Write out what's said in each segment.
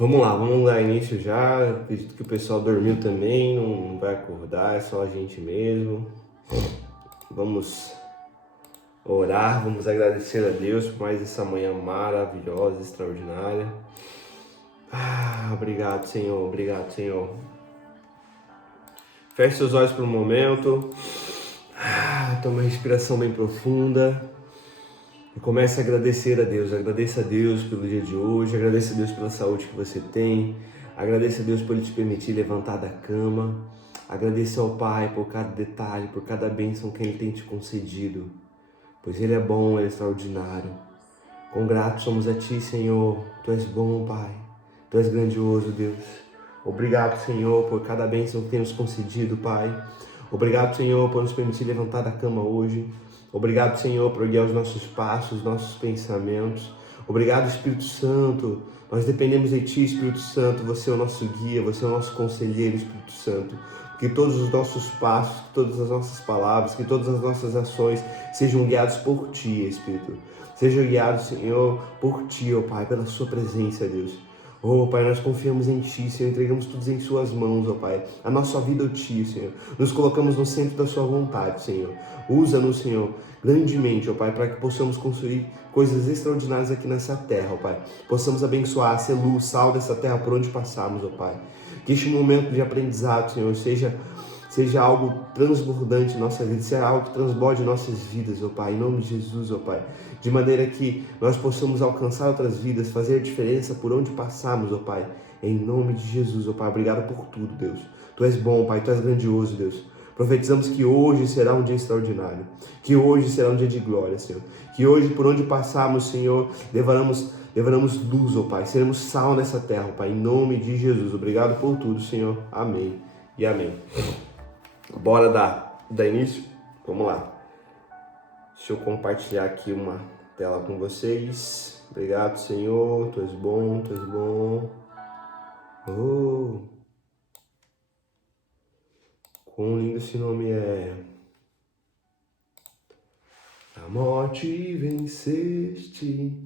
Vamos lá, vamos dar início já. Acredito que o pessoal dormiu também, não vai acordar, é só a gente mesmo. Vamos orar, vamos agradecer a Deus por mais essa manhã maravilhosa, extraordinária. Obrigado, Senhor, obrigado, Senhor. Feche seus olhos por um momento. Toma uma respiração bem profunda. E comece a agradecer a Deus. Agradeça a Deus pelo dia de hoje. Agradeça a Deus pela saúde que você tem. Agradeça a Deus por Ele te permitir levantar da cama. Agradeça ao Pai por cada detalhe, por cada bênção que Ele tem te concedido. Pois Ele é bom, Ele é extraordinário. Quão gratos somos a Ti, Senhor. Tu és bom, Pai. Tu és grandioso, Deus. Obrigado, Senhor, por cada bênção que tem nos concedido, Pai. Obrigado, Senhor, por nos permitir levantar da cama hoje. Obrigado, Senhor, por guiar os nossos passos, nossos pensamentos. Obrigado, Espírito Santo. Nós dependemos de Ti, Espírito Santo. Você é o nosso guia, você é o nosso conselheiro, Espírito Santo. Que todos os nossos passos, que todas as nossas palavras, que todas as nossas ações sejam guiados por Ti, Espírito. Sejam guiados, Senhor, por Ti, ó Pai, pela Sua presença, Deus. Oh, Pai, nós confiamos em Ti, Senhor, entregamos tudo em Suas mãos, ó Pai. A nossa vida é Ti, Senhor. Nos colocamos no centro da Sua vontade, Senhor. Usa-nos, Senhor, grandemente, ó Pai, para que possamos construir coisas extraordinárias aqui nessa terra, ó Pai. Possamos abençoar, ser luz, sal dessa terra por onde passarmos, ó Pai. Que este momento de aprendizado, Senhor, seja algo transbordante em nossa vida, seja algo que transborde nossas vidas, ó Pai, em nome de Jesus, ó Pai. De maneira que nós possamos alcançar outras vidas, fazer a diferença por onde passarmos, ó Pai. Em nome de Jesus, ó Pai. Obrigado por tudo, Deus. Tu és bom, Pai. Tu és grandioso, Deus. Profetizamos que hoje será um dia extraordinário. Que hoje será um dia de glória, Senhor. Que hoje, por onde passarmos, Senhor, levaremos luz, ó Pai. Seremos sal nessa terra, ó Pai. Em nome de Jesus. Obrigado por tudo, Senhor. Amém e amém. Bora dar início? Vamos lá. Deixa eu compartilhar aqui uma tela com vocês. Obrigado, Senhor. Tu és bom, Tu és bom. Oh, quão lindo esse nome é. A morte venceste,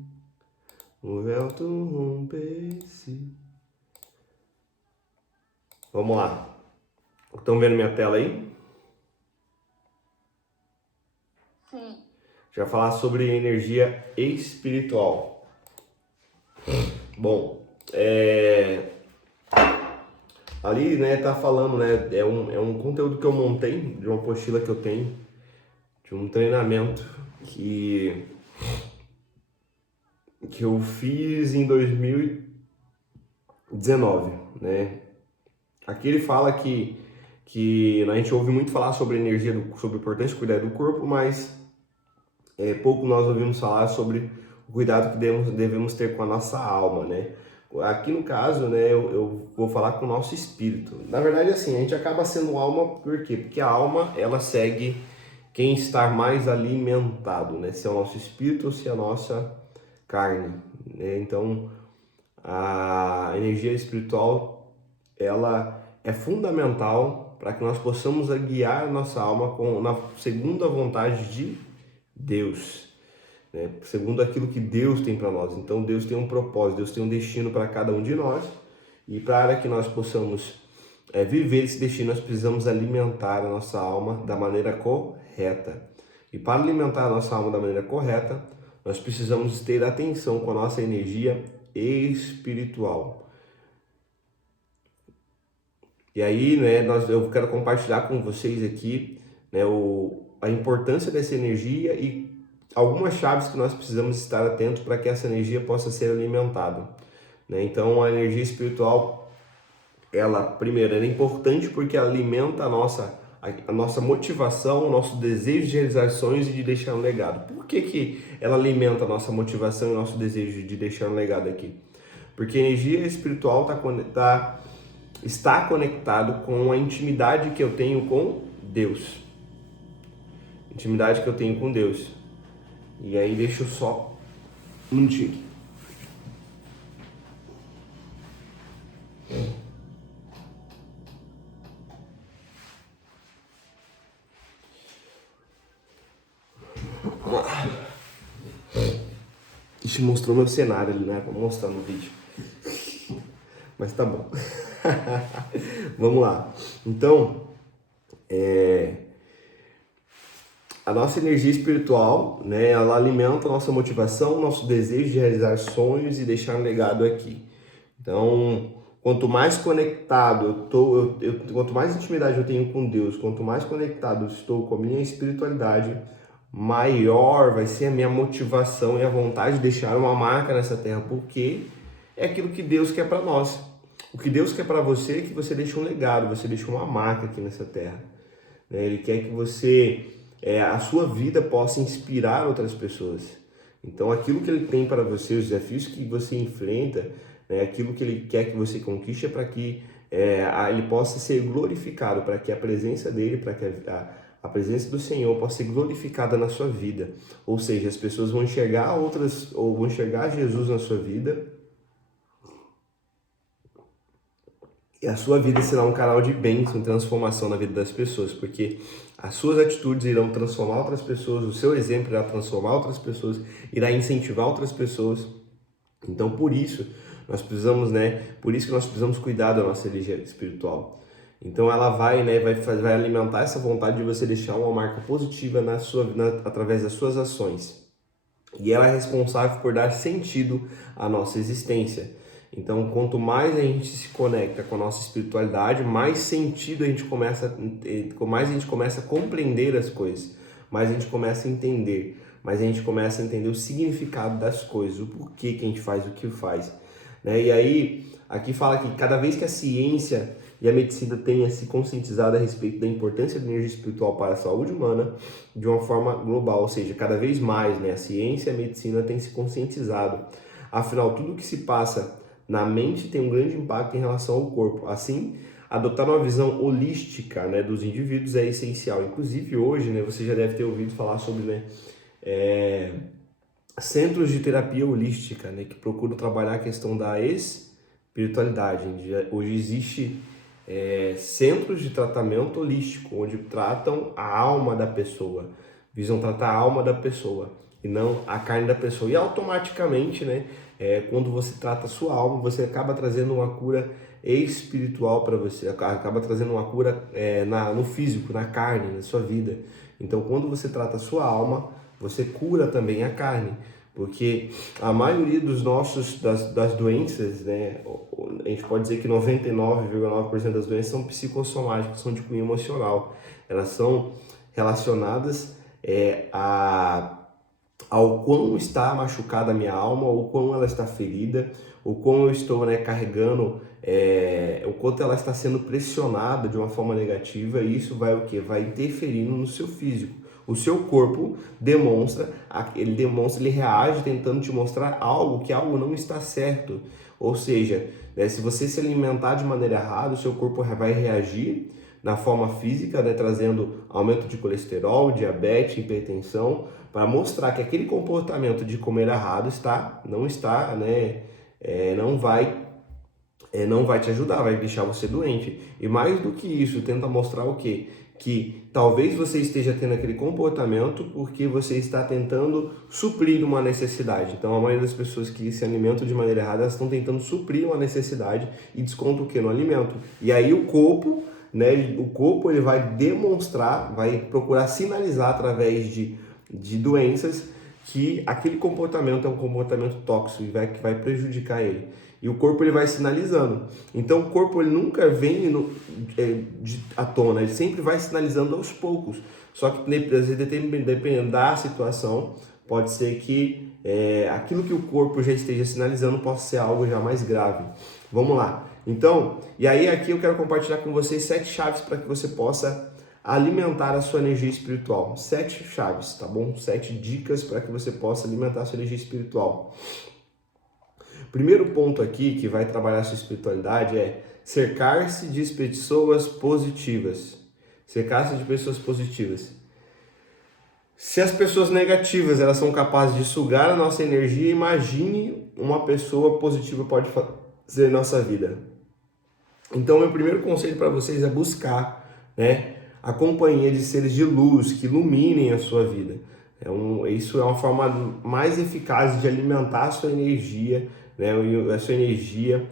o véu tu rompeste. Vamos lá. Estão vendo minha tela aí? Sim. Já vai falar sobre energia espiritual. Bom, ali, né, tá falando, né, é um conteúdo que eu montei, de uma apostila que eu tenho, de um treinamento que eu fiz em 2019, né. Aqui ele fala que a gente ouve muito falar sobre energia, sobre a importância de cuidar do corpo, mas pouco nós ouvimos falar sobre o cuidado que devemos ter com a nossa alma, né? Aqui no caso, né, eu vou falar com o nosso espírito. Na verdade, assim, a gente acaba sendo alma, por quê? Porque a alma, ela segue quem está mais alimentado, né? Se é o nosso espírito ou se é a nossa carne, né? Então, a energia espiritual, ela é fundamental para que nós possamos guiar a nossa alma segundo a vontade de Deus, né? Segundo aquilo que Deus tem para nós. Então Deus tem um propósito, Deus tem um destino para cada um de nós, e para que nós possamos viver esse destino, nós precisamos alimentar a nossa alma da maneira correta. E para alimentar a nossa alma da maneira correta, nós precisamos ter atenção com a nossa energia espiritual. E aí, né, eu quero compartilhar com vocês aqui, né, a importância dessa energia e algumas chaves que nós precisamos estar atentos para que essa energia possa ser alimentada, né? Então, a energia espiritual, primeiro, ela é importante porque ela alimenta a nossa motivação, o nosso desejo de realizar sonhos e de deixar um legado. Por que ela alimenta a nossa motivação e o nosso desejo de deixar um legado aqui? Porque a energia espiritual está conectado com a intimidade que eu tenho com Deus. Intimidade que eu tenho com Deus. E aí deixa eu só um minutinho. Deixa eu mostrar o meu cenário ali, né? Vou mostrar no vídeo. mas tá bom. Vamos lá. Então, a nossa energia espiritual, né, ela alimenta a nossa motivação, nosso desejo de realizar sonhos e deixar um legado aqui. Então, quanto mais conectado quanto mais intimidade eu tenho com Deus, quanto mais conectado eu estou com a minha espiritualidade, maior vai ser a minha motivação e a vontade de deixar uma marca nessa terra, porque é aquilo que Deus quer para nós. O que Deus quer para você é que você deixe um legado, você deixe uma marca aqui nessa terra. Ele quer que a sua vida possa inspirar outras pessoas. Então, aquilo que Ele tem para você, os desafios que você enfrenta, aquilo que Ele quer que você conquiste é para que Ele possa ser glorificado, para que a presença dEle, para que a presença do Senhor possa ser glorificada na sua vida. Ou seja, as pessoas vão enxergar vão enxergar Jesus na sua vida, e a sua vida será um canal de bênção e transformação na vida das pessoas, porque as suas atitudes irão transformar outras pessoas, o seu exemplo irá transformar outras pessoas, irá incentivar outras pessoas. Então, por isso que nós precisamos cuidar da nossa energia espiritual. Então, ela vai alimentar essa vontade de você deixar uma marca positiva através das suas ações. E ela é responsável por dar sentido à nossa existência. Então, quanto mais a gente se conecta com a nossa espiritualidade, mais sentido mais a gente começa a compreender as coisas, mais a gente começa a entender, mais a gente começa a entender o significado das coisas, o porquê que a gente faz o que faz. E aí, aqui fala que cada vez que a ciência e a medicina tenha se conscientizado a respeito da importância da energia espiritual para a saúde humana de uma forma global, ou seja, cada vez mais a ciência e a medicina têm se conscientizado. Afinal, tudo que se passa na mente tem um grande impacto em relação ao corpo. Assim, adotar uma visão holística dos indivíduos é essencial. Inclusive, hoje, você já deve ter ouvido falar sobre centros de terapia holística, que procuram trabalhar a questão da espiritualidade. Hoje existe centros de tratamento holístico, onde tratam a alma da pessoa, visam tratar a alma da pessoa e não a carne da pessoa. E automaticamente, quando você trata a sua alma, você acaba trazendo uma cura espiritual para você, acaba trazendo uma cura no físico, na carne, na sua vida. Então, quando você trata a sua alma, você cura também a carne, porque a maioria das doenças, a gente pode dizer que 99,9% das doenças são psicossomáticas, são de cunho emocional. Elas são relacionadas ao quão está machucada a minha alma, ou quão ela está ferida, o quão eu estou carregando, o quanto ela está sendo pressionada de uma forma negativa, e isso vai o quê? Vai interferindo no seu físico. O seu corpo ele reage tentando te mostrar que algo não está certo. Ou seja, se você se alimentar de maneira errada, o seu corpo vai reagir na forma física, trazendo aumento de colesterol, diabetes, hipertensão, para mostrar que aquele comportamento de comer errado não vai te ajudar, vai deixar você doente. E mais do que isso, tenta mostrar o quê? Que talvez você esteja tendo aquele comportamento porque você está tentando suprir uma necessidade. Então, a maioria das pessoas que se alimentam de maneira errada, elas estão tentando suprir uma necessidade e descontam o quê? No alimento. E aí o corpo ele vai demonstrar, vai procurar sinalizar através de doenças que aquele comportamento é um comportamento tóxico e que vai prejudicar ele. E o corpo ele vai sinalizando. Então o corpo ele nunca vem à tona, ele sempre vai sinalizando aos poucos. Só que dependendo da situação, pode ser que aquilo que o corpo já esteja sinalizando possa ser algo já mais grave. Vamos lá. Então, e aí aqui eu quero compartilhar com vocês 7 chaves para que você possa alimentar a sua energia espiritual. 7 chaves, tá bom? 7 dicas para que você possa alimentar a sua energia espiritual. Primeiro ponto aqui que vai trabalhar a sua espiritualidade é cercar-se de pessoas positivas. Cercar-se de pessoas positivas. Se as pessoas negativas elas são capazes de sugar a nossa energia, imagine uma pessoa positiva pode fazer na nossa vida. Então, meu primeiro conselho para vocês é buscar, a companhia de seres de luz que iluminem a sua vida. Isso é uma forma mais eficaz de alimentar a sua energia, a sua energia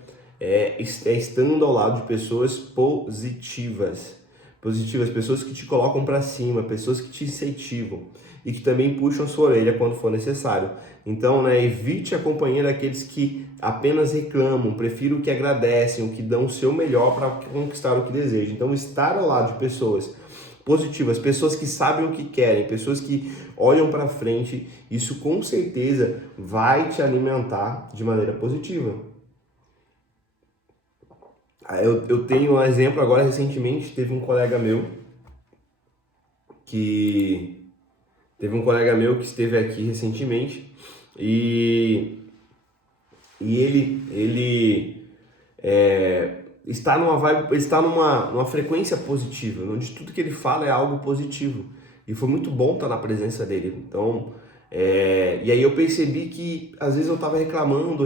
é estando ao lado de pessoas positivas. Positivas, pessoas que te colocam para cima, pessoas que te incentivam e que também puxam sua orelha quando for necessário. Então, né, evite a companhia daqueles que apenas reclamam, prefira o que agradecem, o que dão o seu melhor para conquistar o que desejam. Então, estar ao lado de pessoas positivas, pessoas que sabem o que querem, pessoas que olham para frente, isso com certeza vai te alimentar de maneira positiva. Eu tenho um exemplo agora, recentemente, teve um colega meu que esteve aqui recentemente e, ele está numa vibe, ele está numa frequência positiva, onde tudo que ele fala é algo positivo. E foi muito bom estar na presença dele. Então, e aí eu percebi que às vezes eu estava reclamando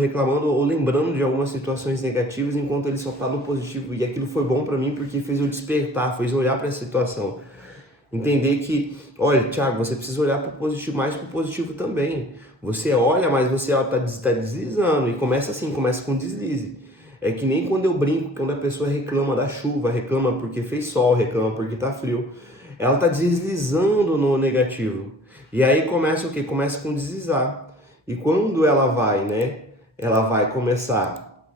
ou lembrando de algumas situações negativas enquanto ele só estava no positivo. E aquilo foi bom para mim porque fez eu despertar, fez eu olhar para essa situação. Entender que, olha, Thiago, você precisa olhar para o positivo, mais para o positivo também. Você olha, mas você está deslizando. E começa assim, começa com deslize. É que nem quando eu brinco, quando a pessoa reclama da chuva, reclama porque fez sol, reclama porque está frio. Ela está deslizando no negativo. E aí começa o quê? Começa com deslizar. E quando ela vai, né? Ela vai começar.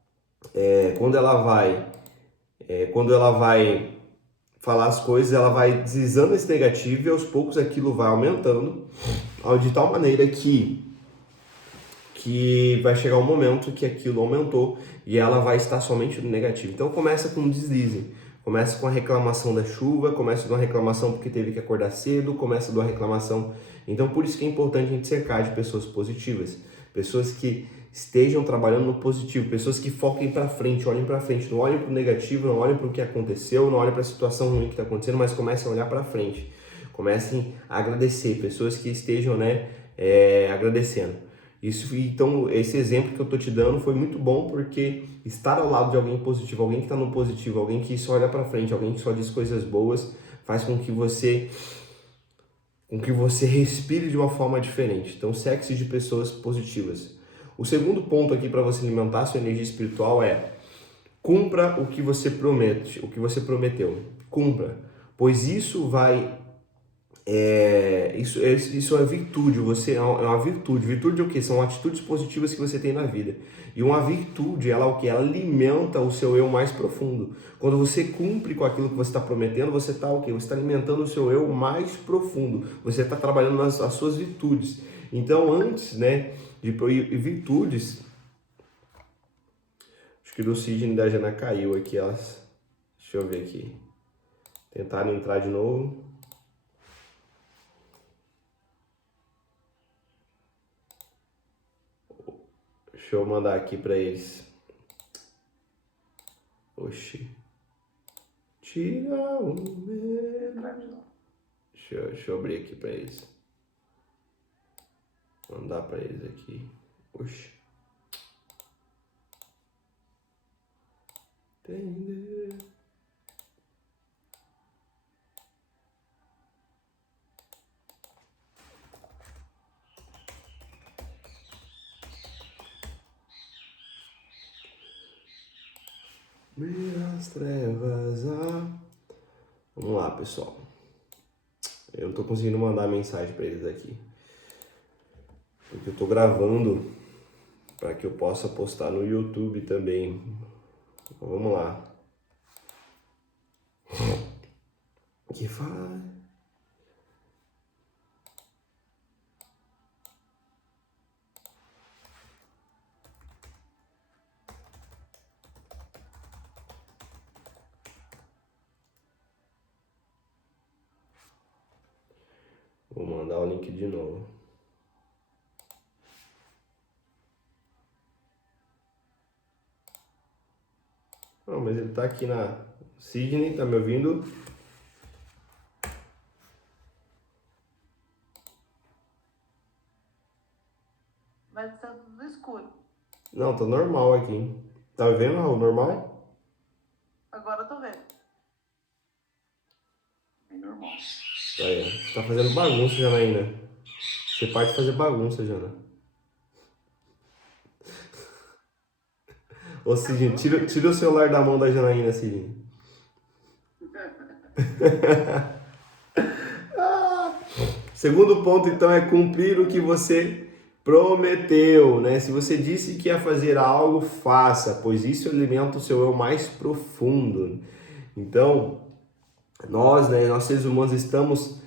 Quando ela vai falar as coisas, ela vai deslizando esse negativo e aos poucos aquilo vai aumentando, de tal maneira que vai chegar um momento que aquilo aumentou e ela vai estar somente no negativo. Então começa com um deslize, começa com a reclamação da chuva, começa com uma reclamação porque teve que acordar cedo, começa de uma reclamação. Então por isso que é importante a gente cercar de pessoas positivas, pessoas que estejam trabalhando no positivo, pessoas que foquem para frente, olhem para frente, não olhem para o negativo, não olhem para o que aconteceu, não olhem para a situação ruim que está acontecendo, mas comecem a olhar para frente, comecem a agradecer, pessoas que estejam, né, agradecendo. Isso, então, esse exemplo que eu tô te dando foi muito bom porque estar ao lado de alguém positivo, alguém que está no positivo, alguém que só olha para frente, alguém que só diz coisas boas, faz com que você respire de uma forma diferente. Então, cerque-se de pessoas positivas. O segundo ponto aqui para você alimentar a sua energia espiritual é: cumpra o que você promete, o que você prometeu. Cumpra, pois isso vai isso é virtude, é uma virtude. Virtude é o quê? São atitudes positivas que você tem na vida. E uma virtude, ela é o quê? Ela alimenta o seu eu mais profundo. Quando você cumpre com aquilo que você está prometendo, você está o quê? Você está alimentando o seu eu mais profundo. Você está trabalhando nas as suas virtudes. Então, antes, né, de virtudes, acho que o Sidney da Jana caiu aqui, elas. Deixa eu ver aqui. Tentaram entrar de novo. Deixa eu mandar aqui pra eles. Oxi. Tira o medo. Deixa eu abrir aqui pra eles. Mandar pra eles aqui. Oxi. Entender. Minhas trevas. Vamos lá, pessoal. Eu não tô conseguindo mandar mensagem pra eles aqui. Porque eu tô gravando para que eu possa postar no YouTube também. Então, vamos lá. Que faz? Vou mandar o link de novo. Não, mas ele tá aqui na... Sidney, tá me ouvindo? Vai estar tudo escuro. Não, tá normal aqui. Tá vendo, Raul? Normal? Agora eu tô vendo. É normal. Aí, você tá fazendo bagunça, Janaína. Você pode fazer bagunça, Jana. Ô, Sidney, tira o celular da mão da Janaína, Sidney. Segundo ponto, então, é cumprir o que você prometeu, né? Se você disse que ia fazer algo, faça, pois isso alimenta o seu eu mais profundo. Então, nós, né, nós seres humanos estamos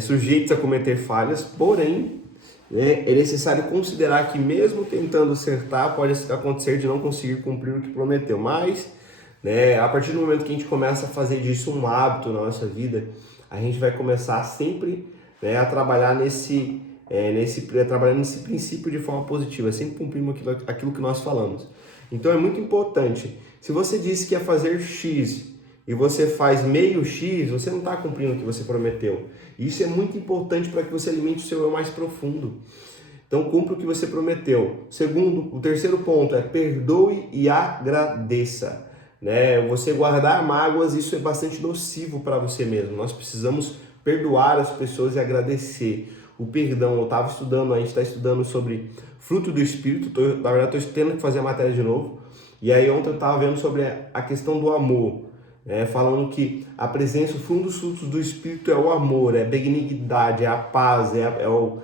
sujeitos a cometer falhas, porém, né, é necessário considerar que mesmo tentando acertar, pode acontecer de não conseguir cumprir o que prometeu, mas, né, a partir do momento que a gente começa a fazer disso um hábito na nossa vida, a gente vai começar sempre, né, a trabalhar trabalhando nesse princípio de forma positiva, sempre cumprimos aquilo que nós falamos. Então é muito importante, se você disse que ia fazer X e você faz meio X, você não está cumprindo o que você prometeu. Isso é muito importante para que você alimente o seu eu mais profundo. Então cumpra o que você prometeu. O terceiro ponto é perdoe e agradeça. Né? Você guardar mágoas, isso é bastante nocivo para você mesmo. Nós precisamos perdoar as pessoas e agradecer. O perdão, eu estava estudando, a gente está estudando sobre fruto do Espírito, na verdade estou tendo que fazer a matéria de novo. E aí ontem eu estava vendo sobre a questão do amor. Falando que a presença, o fundo dos frutos do Espírito é o amor, é a benignidade, é a paz, é o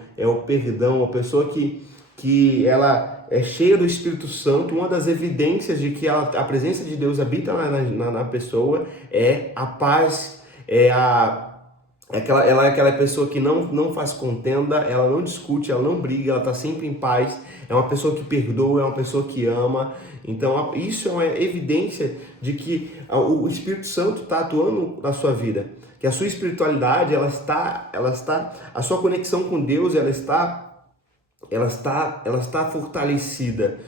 perdão, a pessoa que ela é cheia do Espírito Santo. Uma das evidências de que a presença de Deus habita na pessoa é a paz, ela é aquela pessoa que não faz contenda, ela não discute, ela não briga, ela está sempre em paz, é uma pessoa que perdoa, é uma pessoa que ama. Então isso é uma evidência de que o Espírito Santo está atuando na sua vida, que a sua espiritualidade, a sua conexão com Deus, ela está fortalecida.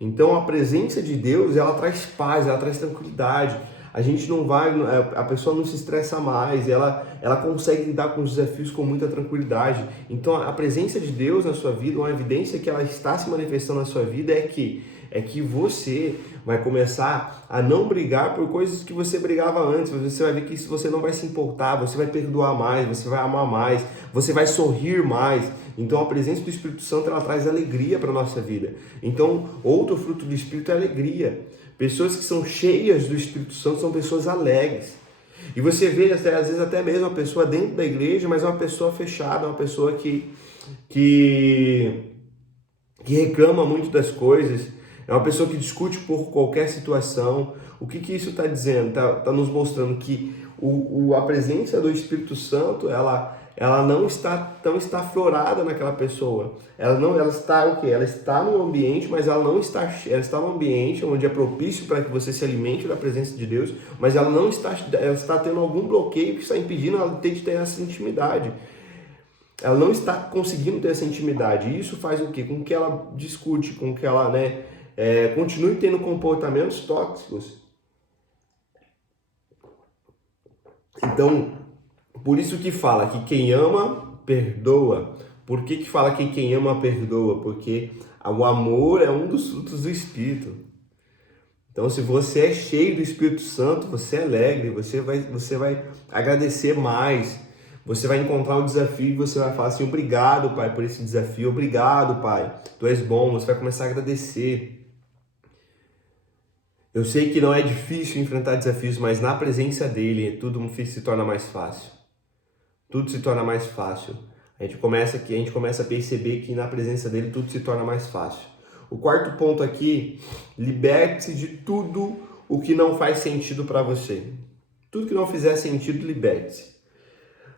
Então a presença de Deus, ela traz paz, ela traz tranquilidade. A gente não vai, a pessoa não se estressa mais, ela consegue lidar com os desafios com muita tranquilidade. Então a presença de Deus na sua vida, uma evidência que ela está se manifestando na sua vida é que você vai começar a não brigar por coisas que você brigava antes. Você vai ver que você não vai se importar, você vai perdoar mais, você vai amar mais, você vai sorrir mais. Então a presença do Espírito Santo, ela traz alegria para a nossa vida. Então outro fruto do Espírito é alegria. Pessoas que são cheias do Espírito Santo são pessoas alegres. E você vê, às vezes, até mesmo uma pessoa dentro da igreja, mas é uma pessoa fechada, uma pessoa que reclama muito das coisas, é uma pessoa que discute por qualquer situação. O que isso está dizendo? Está nos mostrando que a presença do Espírito Santo, ela não está aflorada naquela pessoa. Ela está o quê? Ela está no ambiente, mas ela está no ambiente onde é propício para que você se alimente da presença de Deus, mas ela está tendo algum bloqueio que está impedindo ela de ter essa intimidade. Ela não está conseguindo ter essa intimidade. E isso faz o quê? Com que ela discute, com que ela continue tendo comportamentos tóxicos. Então, por isso que fala que quem ama, perdoa. Por que fala que quem ama, perdoa? Porque o amor é um dos frutos do Espírito. Então, se você é cheio do Espírito Santo, você é alegre, você vai agradecer mais. Você vai encontrar um desafio e você vai falar assim: obrigado, Pai, por esse desafio. Obrigado, Pai. Tu és bom. Você vai começar a agradecer. Eu sei que não é difícil enfrentar desafios, mas na presença dele tudo se torna mais fácil. Tudo se torna mais fácil. A gente começa a perceber que na presença dele tudo se torna mais fácil. O quarto ponto aqui: liberte-se de tudo o que não faz sentido para você. Tudo que não fizer sentido, liberte-se.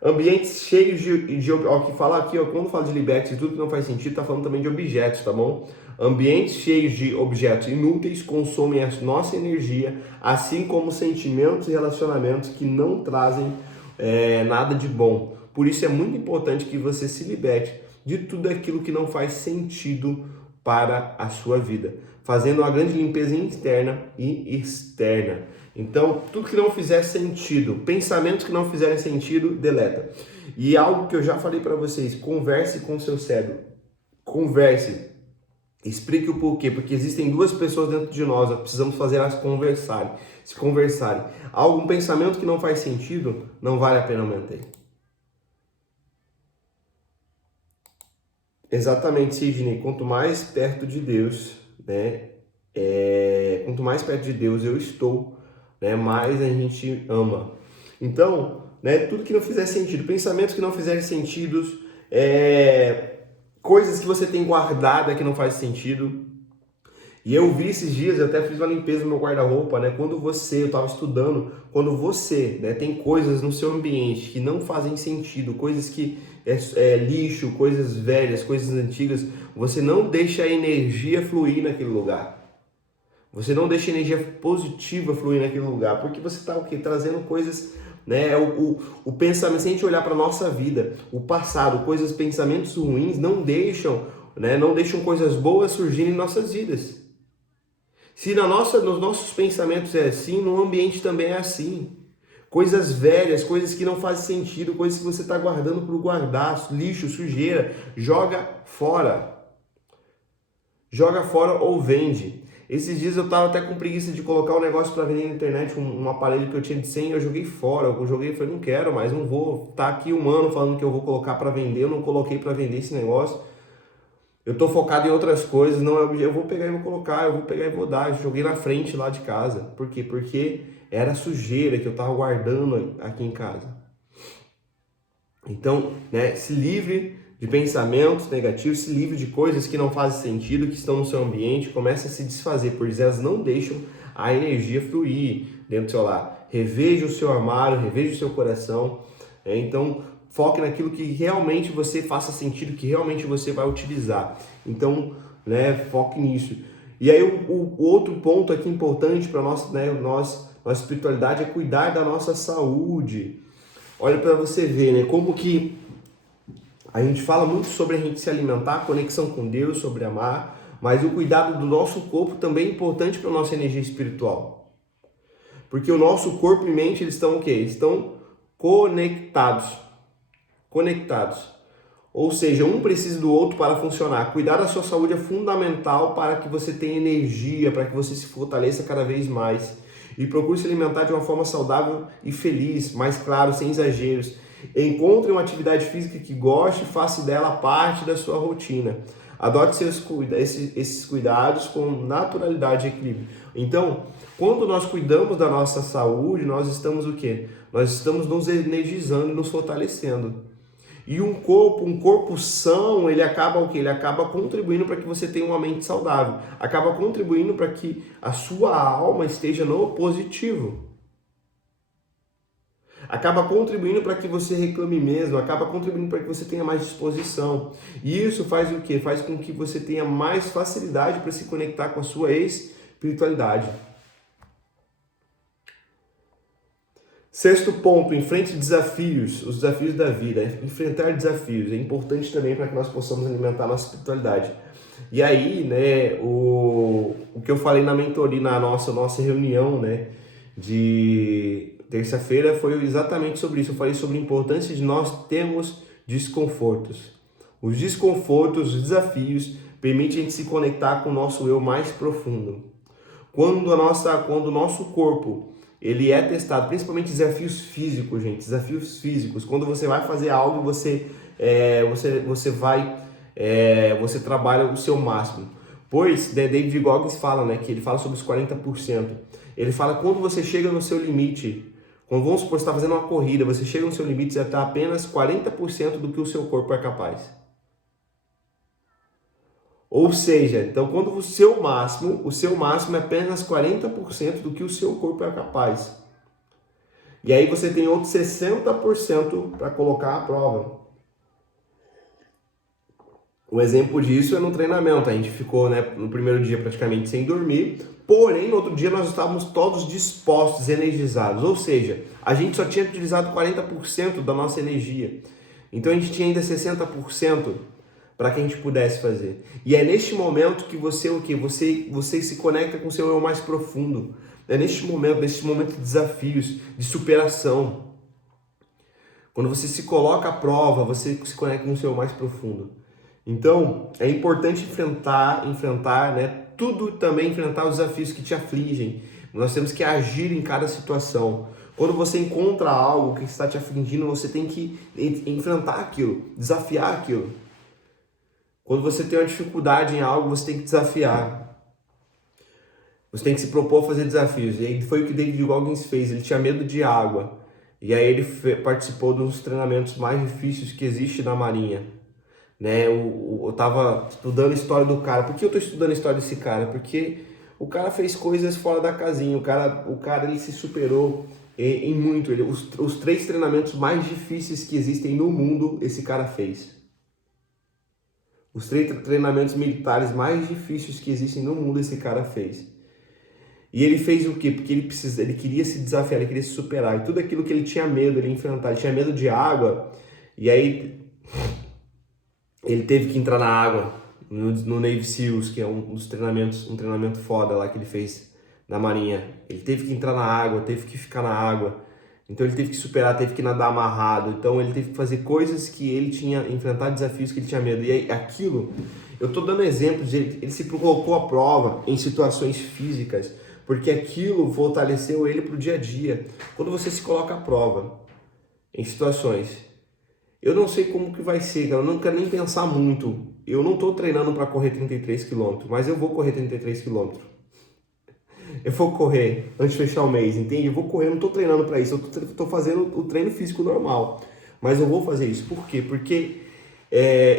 Ambientes cheios que fala aqui, quando fala de liberte-se, tudo que não faz sentido, está falando também de objetos, tá bom? Ambientes cheios de objetos inúteis consomem a nossa energia, assim como sentimentos e relacionamentos que não trazem nada de bom. Por isso é muito importante que você se liberte de tudo aquilo que não faz sentido para a sua vida, fazendo uma grande limpeza interna e externa. Então, tudo que não fizer sentido, pensamentos que não fizerem sentido, deleta. E algo que eu já falei para vocês: converse com o seu cérebro. Converse. Explique o porquê, porque existem duas pessoas dentro de nós precisamos fazer elas se conversarem. Algum pensamento que não faz sentido, não vale a pena manter. Exatamente, Sidney. Quanto mais perto de Deus, né, quanto mais perto de Deus eu estou, né, mais a gente ama. Então, né, tudo que não fizer sentido, pensamentos que não fizerem sentido, coisas que você tem guardada que não faz sentido. E eu vi esses dias, eu até fiz uma limpeza no meu guarda-roupa, né? Eu estava estudando, quando você, né, tem coisas no seu ambiente que não fazem sentido, coisas que é lixo, coisas velhas, coisas antigas, você não deixa a energia fluir naquele lugar. Você não deixa a energia positiva fluir naquele lugar, porque você está o quê? Trazendo coisas, né? O pensamento, se a gente olhar para a nossa vida, o passado, pensamentos ruins não deixam, né? Não deixam coisas boas surgirem em nossas vidas. Se nos nossos pensamentos é assim, no ambiente também é assim. Coisas velhas, coisas que não fazem sentido, coisas que você está guardando para guardar, lixo, sujeira, joga fora. Joga fora ou vende. Esses dias eu estava até com preguiça de colocar um negócio para vender na internet, um aparelho que eu tinha de 100, eu joguei fora. Eu joguei e falei, não quero mais, não vou. Tá aqui um ano falando que eu vou colocar para vender, eu não coloquei para vender esse negócio. Eu tô focado em outras coisas, não, eu vou pegar e vou colocar, eu vou pegar e vou dar. Eu joguei na frente lá de casa. Por quê? Porque era sujeira que eu tava guardando aqui em casa. Então, né, se livre de pensamentos negativos, se livre de coisas que não fazem sentido, que estão no seu ambiente, comece a se desfazer, pois elas não deixam a energia fluir dentro do seu lar. Reveja o seu armário, reveja o seu coração. Então, foque naquilo que realmente você faça sentido, que realmente você vai utilizar. Então, né, foque nisso. E aí o outro ponto aqui importante para nossa espiritualidade é cuidar da nossa saúde. Olha para você ver, né, como que a gente fala muito sobre a gente se alimentar, conexão com Deus, sobre amar, mas o cuidado do nosso corpo também é importante para a nossa energia espiritual. Porque o nosso corpo e mente, eles estão o quê? Estão conectados. Ou seja, um precisa do outro para funcionar. Cuidar da sua saúde é fundamental para que você tenha energia, para que você se fortaleça cada vez mais. E procure se alimentar de uma forma saudável e feliz, mais claro, sem exageros. Encontre uma atividade física que goste e faça dela parte da sua rotina. Adote esses cuidados com naturalidade e equilíbrio. Então, quando nós cuidamos da nossa saúde, nós estamos o quê? Nós estamos nos energizando e nos fortalecendo. E um corpo são, ele acaba o quê? Ele acaba contribuindo para que você tenha uma mente saudável. Acaba contribuindo para que a sua alma esteja no positivo. Acaba contribuindo para que você reclame mesmo, acaba contribuindo para que você tenha mais disposição. E isso faz o quê? Faz com que você tenha mais facilidade para se conectar com a sua espiritualidade. Sexto ponto, enfrente desafios, os desafios da vida. Enfrentar desafios é importante também para que nós possamos alimentar a nossa espiritualidade. E aí, né, o que eu falei na mentoria, na nossa reunião, né, de terça-feira foi exatamente sobre isso. Eu falei sobre a importância de nós termos desconfortos. Os desconfortos, os desafios, permitem a gente se conectar com o nosso eu mais profundo. Quando o nosso corpo ele é testado, principalmente desafios físicos, gente, desafios físicos. Quando você vai fazer algo, você trabalha o seu máximo. Pois, David Goggins fala, né, que ele fala sobre os 40%. Ele fala quando você chega no seu limite, quando vamos supor, você está fazendo uma corrida, você chega no seu limite, você está apenas 40% do que o seu corpo é capaz. Ou seja, então quando o seu máximo é apenas 40% do que o seu corpo é capaz. E aí você tem outros 60% para colocar à prova. O exemplo disso é no treinamento. A gente ficou, né, no primeiro dia praticamente sem dormir, porém no outro dia nós estávamos todos dispostos, energizados. Ou seja, a gente só tinha utilizado 40% da nossa energia. Então a gente tinha ainda 60% para que a gente pudesse fazer. E é neste momento que você se conecta com o seu eu mais profundo. É neste momento de desafios, de superação. Quando você se coloca à prova, você se conecta com o seu eu mais profundo. Então, é importante enfrentar, né? Tudo também enfrentar os desafios que te afligem. Nós temos que agir em cada situação. Quando você encontra algo que está te afligindo, você tem que enfrentar aquilo, desafiar aquilo. Quando você tem uma dificuldade em algo, você tem que desafiar. Você tem que se propor a fazer desafios. E aí foi o que David Goggins fez. Ele tinha medo de água. E aí ele participou dos treinamentos mais difíceis que existe na Marinha. Né? Eu tava estudando a história do cara. Por que eu tô estudando a história desse cara? Porque o cara fez coisas fora da casinha. O cara ele se superou em muito. Os 3 treinamentos mais difíceis que existem no mundo, esse cara fez. Os 3 treinamentos militares mais difíceis que existem no mundo, esse cara fez. E ele fez o quê? Porque ele queria se desafiar, ele queria se superar. E tudo aquilo que ele tinha medo, ele ia enfrentar. Ele tinha medo de água, e aí ele teve que entrar na água, no Navy SEALs, que é um treinamento foda lá que ele fez na Marinha. Ele teve que entrar na água, teve que ficar na água. Então ele teve que superar, teve que nadar amarrado. Então ele teve que fazer coisas que ele tinha, enfrentar desafios que ele tinha medo. E aí aquilo, eu tô dando exemplos de ele se colocou à prova em situações físicas, porque aquilo fortaleceu ele pro dia a dia. Quando você se coloca à prova em situações, eu não sei como que vai ser, cara, eu não quero nem pensar muito. Eu não tô treinando para correr 33 km, mas eu vou correr 33 km. Eu vou correr antes de fechar o mês, entende? Eu vou correr, eu não tô treinando para isso, eu tô fazendo o treino físico normal. Mas eu vou fazer isso. Por quê? Porque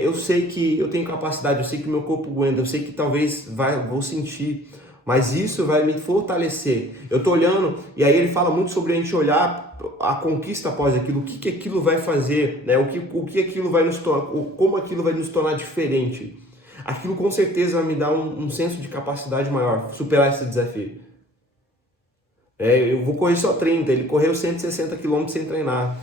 eu sei que eu tenho capacidade, eu sei que meu corpo aguenta, eu sei que talvez vou sentir, mas isso vai me fortalecer. Eu tô olhando, e aí ele fala muito sobre a gente olhar a conquista após aquilo, o que aquilo vai fazer, né? O que aquilo vai nos tornar, como aquilo vai nos tornar diferente. Aquilo com certeza vai me dar um senso de capacidade maior, superar esse desafio. Eu vou correr só 30, ele correu 160 km sem treinar.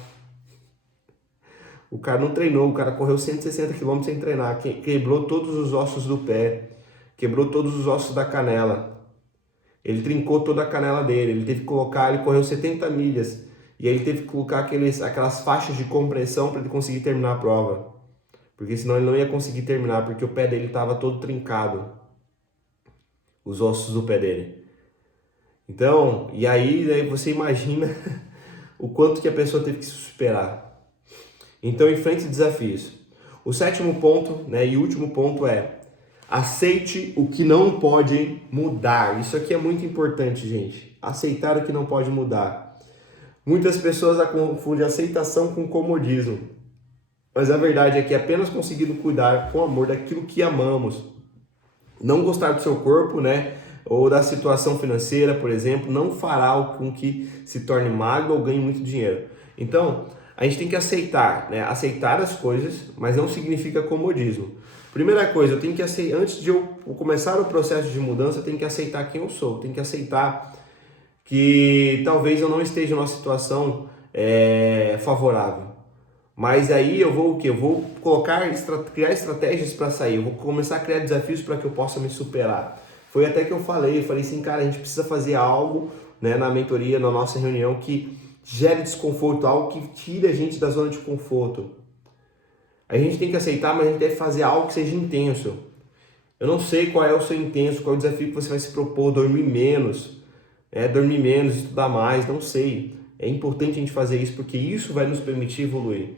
O cara não treinou, o cara correu 160 km sem treinar, quebrou todos os ossos do pé, quebrou todos os ossos da canela. Ele trincou toda a canela dele, ele teve que colocar, ele correu 70 milhas, e aí ele teve que colocar aquelas faixas de compressão para ele conseguir terminar a prova. Porque senão ele não ia conseguir terminar, porque o pé dele estava todo trincado, os ossos do pé dele. Então, e aí você imagina o quanto que a pessoa teve que se superar. Então, enfrente desafios. O 7º ponto, né, e último ponto é: aceite o que não pode mudar. Isso aqui é muito importante, gente. Aceitar o que não pode mudar. Muitas pessoas confundem aceitação com comodismo. Mas a verdade é que apenas conseguindo cuidar com amor daquilo que amamos, não gostar do seu corpo, né, ou da situação financeira, por exemplo, não fará com que se torne magro ou ganhe muito dinheiro. Então, a gente tem que aceitar, né, aceitar as coisas, mas não significa comodismo. Primeira coisa, eu tenho que aceitar, antes de eu começar o processo de mudança, eu tenho que aceitar quem eu sou, eu tenho que aceitar que talvez eu não esteja numa situação favorável. Mas aí eu vou o quê? Eu vou criar estratégias para sair, eu vou começar a criar desafios para que eu possa me superar. Foi até que eu falei assim, cara, a gente precisa fazer algo, né, na mentoria, na nossa reunião, que gere desconforto, algo que tire a gente da zona de conforto. A gente tem que aceitar, mas a gente deve fazer algo que seja intenso. Eu não sei qual é o seu intenso, qual é o desafio que você vai se propor, dormir menos, estudar mais, não sei. É importante a gente fazer isso porque isso vai nos permitir evoluir.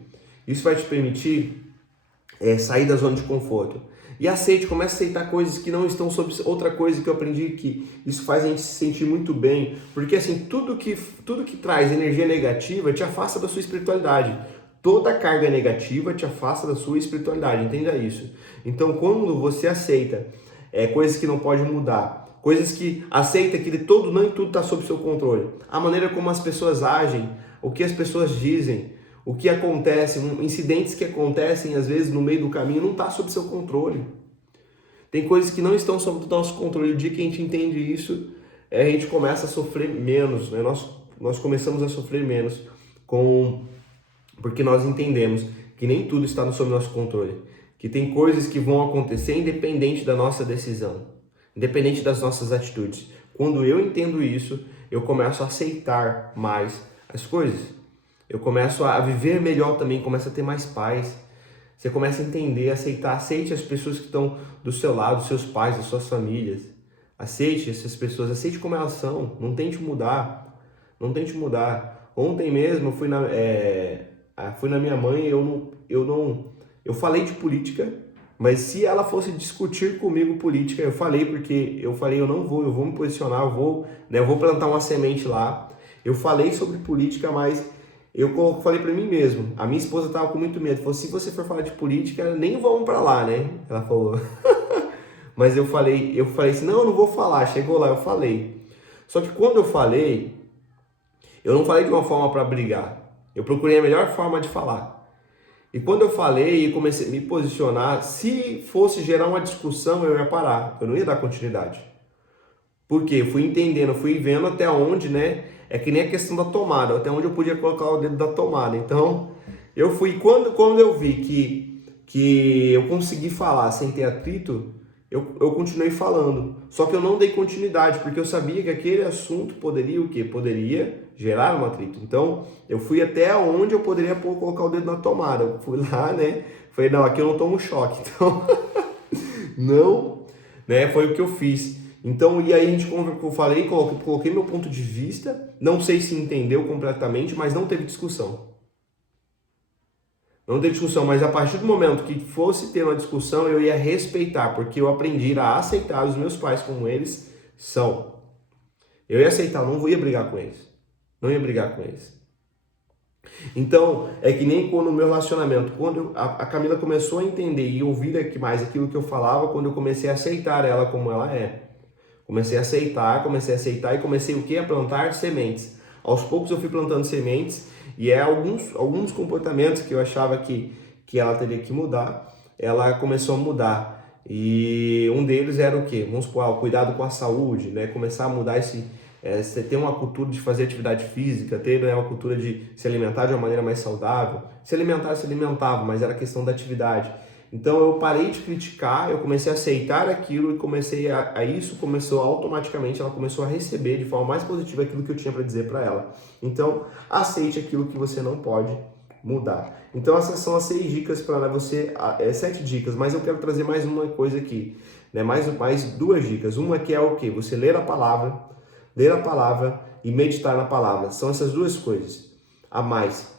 Isso vai te permitir sair da zona de conforto. E aceite, comece a aceitar coisas que não estão sob... Outra coisa que eu aprendi que isso faz a gente se sentir muito bem, porque assim, tudo que traz energia negativa te afasta da sua espiritualidade. Toda carga negativa te afasta da sua espiritualidade, entenda isso. Então, quando você aceita coisas que não podem mudar, coisas que aceita que nem tudo está sob seu controle, a maneira como as pessoas agem, o que as pessoas dizem, o que acontece, incidentes que acontecem às vezes no meio do caminho, não está sob seu controle. Tem coisas que não estão sob o nosso controle. O dia que a gente entende isso, a gente começa a sofrer menos, né? Nós começamos a sofrer menos porque nós entendemos que nem tudo está sob nosso controle, que tem coisas que vão acontecer independente da nossa decisão, independente das nossas atitudes. Quando eu entendo isso, eu começo a aceitar mais as coisas. Eu começo a viver melhor também, começo a ter mais paz. Você começa a entender, aceitar, aceite as pessoas que estão do seu lado, os seus pais, as suas famílias. Aceite essas pessoas, aceite como elas são, não tente mudar, não tente mudar. Ontem mesmo eu fui na minha mãe, eu falei de política, Mas se ela fosse discutir comigo política, eu falei, porque eu falei, eu vou me posicionar, eu vou plantar uma semente lá. Eu falei sobre política, mas eu falei para mim mesmo. A minha esposa tava com muito medo. Falou, se você for falar de política, nem vamos para lá, né? Ela falou. Mas eu falei assim, não, eu não vou falar. Chegou lá, eu falei. Só que quando eu falei, eu não falei de uma forma para brigar. Eu procurei a melhor forma de falar. E quando eu falei e comecei a me posicionar, se fosse gerar uma discussão, eu ia parar. Eu não ia dar continuidade. Por quê? Eu fui entendendo, eu fui vendo até onde, né? É que nem a questão da tomada, até onde eu podia colocar o dedo da tomada. Então, eu fui, quando eu vi que eu consegui falar sem ter atrito, eu continuei falando. Só que eu não dei continuidade, porque eu sabia que aquele assunto poderia o quê? Poderia gerar um atrito. Então, eu fui até onde eu poderia colocar o dedo na tomada. Eu fui lá, né? Falei, não, aqui eu não tomo choque. Então, não, né? Foi o que eu fiz. Então, e aí eu falei, coloquei meu ponto de vista. Não sei se entendeu completamente, mas não teve discussão. Não teve discussão, mas a partir do momento que fosse ter uma discussão, eu ia respeitar, porque eu aprendi a aceitar os meus pais como eles são. Eu ia aceitar, não ia brigar com eles. Não ia brigar com eles. Então, é que nem quando no meu relacionamento, quando a Camila começou a entender e ouvir mais aquilo que eu falava, quando eu comecei a aceitar ela como ela é. Comecei a aceitar e comecei o quê? A plantar sementes. Aos poucos eu fui plantando sementes e alguns comportamentos que eu achava que ela teria que mudar, ela começou a mudar. E um deles era o quê? Vamos supor, o cuidado com a saúde, né? Começar a mudar você ter uma cultura de fazer atividade física, ter, né, uma cultura de se alimentar de uma maneira mais saudável. Se alimentava, mas era questão da atividade. Então eu parei de criticar, eu comecei a aceitar aquilo e comecei isso começou automaticamente, ela começou a receber de forma mais positiva aquilo que eu tinha para dizer para ela. Então aceite aquilo que você não pode mudar. Então essas são as 6 dicas para você, 7 dicas, mas eu quero trazer mais uma coisa aqui, né? Mais 2 dicas. Uma que é o quê? Você ler a palavra e meditar na palavra. São essas 2 coisas a mais.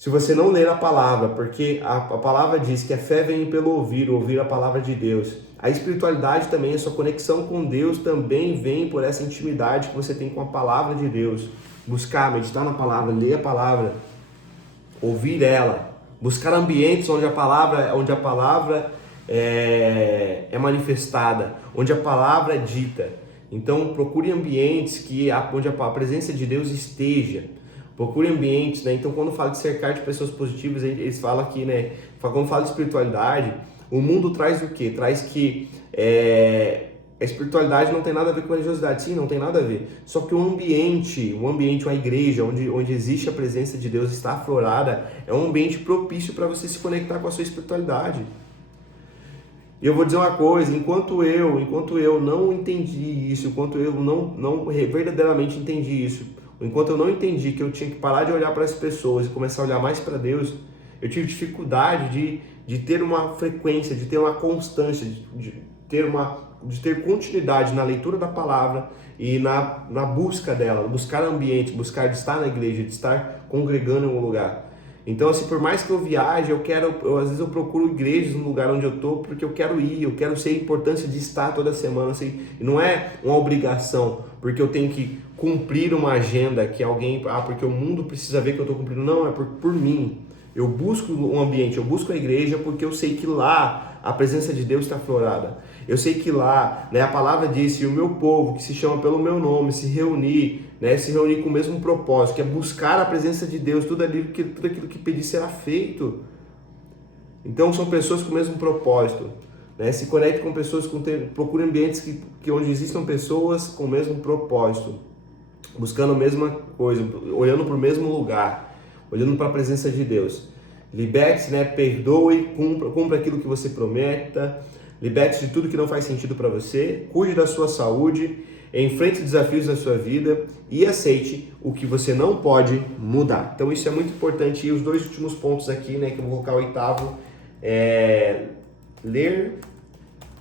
Se você não ler a palavra, porque a palavra diz que a fé vem pelo ouvir a palavra de Deus. A espiritualidade também, a sua conexão com Deus também vem por essa intimidade que você tem com a palavra de Deus. Buscar, meditar na palavra, ler a palavra, ouvir ela, buscar ambientes onde a palavra é manifestada, onde a palavra é dita. Então procure ambientes onde a presença de Deus esteja. Procure ambientes, né? Então, quando fala de cercar de pessoas positivas, eles falam aqui, né? Quando fala de espiritualidade, o mundo traz o quê? Traz que a espiritualidade não tem nada a ver com a religiosidade. Sim, não tem nada a ver. Só que o ambiente, uma igreja onde existe a presença de Deus, está aflorada, é um ambiente propício para você se conectar com a sua espiritualidade. E eu vou dizer uma coisa, enquanto eu não entendi isso, enquanto eu não verdadeiramente entendi isso, enquanto eu não entendi que eu tinha que parar de olhar para as pessoas e começar a olhar mais para Deus, eu tive dificuldade de ter uma frequência, de ter uma constância, de ter continuidade na leitura da palavra e na busca dela, buscar ambiente, buscar de estar na igreja, de estar congregando em um lugar. Então, assim, por mais que eu viaje, às vezes eu procuro igrejas no lugar onde eu estou, porque eu quero ir, eu quero ser a importância de estar toda semana, assim, e não é uma obrigação, porque eu tenho que cumprir uma agenda que alguém, porque o mundo precisa ver que eu estou cumprindo, não, é por mim. Eu busco um ambiente, eu busco a igreja porque eu sei que lá a presença de Deus está aflorada. Eu sei que lá, né, a palavra diz, se o meu povo, que se chama pelo meu nome, se reunir com o mesmo propósito, que é buscar a presença de Deus, tudo aquilo que pedir será feito. Então são pessoas com o mesmo propósito, né? Se conecte com pessoas, procure ambientes onde existam pessoas com o mesmo propósito, buscando a mesma coisa, olhando para o mesmo lugar, olhando para a presença de Deus. Liberte-se, né? Perdoe, cumpra aquilo que você prometa, liberte-se de tudo que não faz sentido para você, cuide da sua saúde, enfrente desafios da sua vida e aceite o que você não pode mudar. Então isso é muito importante. E os 2 últimos pontos aqui, né, que eu vou colocar o 8º, é ler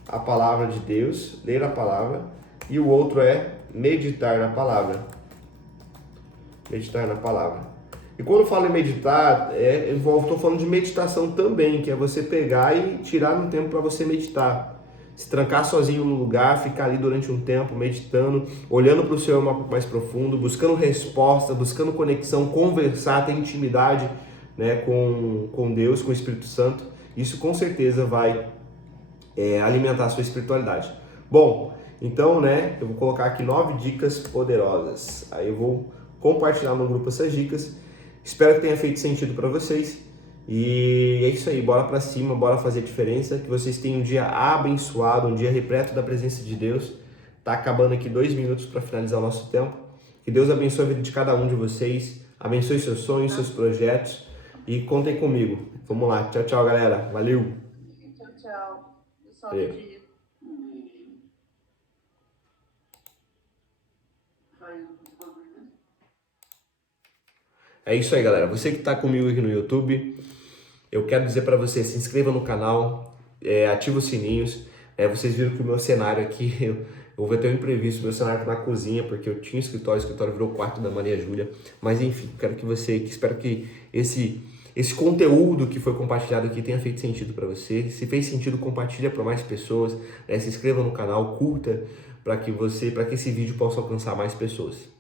a palavra de Deus, ler a palavra, e o outro é meditar na palavra. Meditar na palavra. E quando eu falo em meditar, estou falando de meditação também, que é você pegar e tirar um tempo para você meditar. Se trancar sozinho no lugar, ficar ali durante um tempo meditando, olhando para o seu eu mais profundo, buscando resposta, buscando conexão, conversar, ter intimidade, né, com Deus, com o Espírito Santo. Isso com certeza vai alimentar a sua espiritualidade. Bom, então, né, eu vou colocar aqui 9 dicas poderosas. Aí eu vou compartilhar no grupo essas dicas. Espero que tenha feito sentido para vocês. E é isso aí, bora para cima, bora fazer diferença. Que vocês tenham um dia abençoado, um dia repleto da presença de Deus. Tá acabando aqui 2 minutos para finalizar o nosso tempo. Que Deus abençoe a vida de cada um de vocês, abençoe seus sonhos, seus projetos e contem comigo. Vamos lá, tchau, tchau, galera. Valeu! Tchau, tchau. Pessoal É. do dia. É isso aí, galera. Você que está comigo aqui no YouTube, eu quero dizer para você, se inscreva no canal, ativa os sininhos. Vocês viram que o meu cenário aqui, houve até um imprevisto, meu cenário tá na cozinha, porque eu tinha o escritório virou o quarto da Maria Júlia. Mas enfim, espero que esse conteúdo que foi compartilhado aqui tenha feito sentido para você. Se fez sentido, compartilha para mais pessoas. Se inscreva no canal, curta, para que esse vídeo possa alcançar mais pessoas.